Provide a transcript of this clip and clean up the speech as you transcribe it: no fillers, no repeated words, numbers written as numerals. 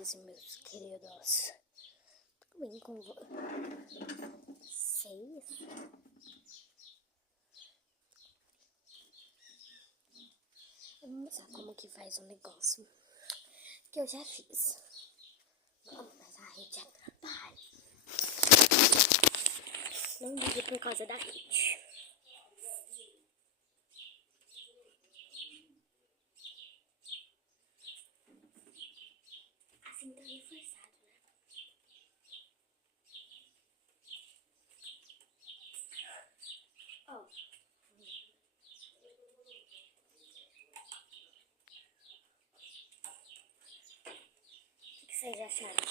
queridas e meus queridos, tudo bem com vocês? Eu vou mostrar como que faz um negócio que eu já fiz. Não, mas a rede atrapalha. Não ligue por causa da rede. Assim tá reforçado, né? Ó. O que vocês acharam?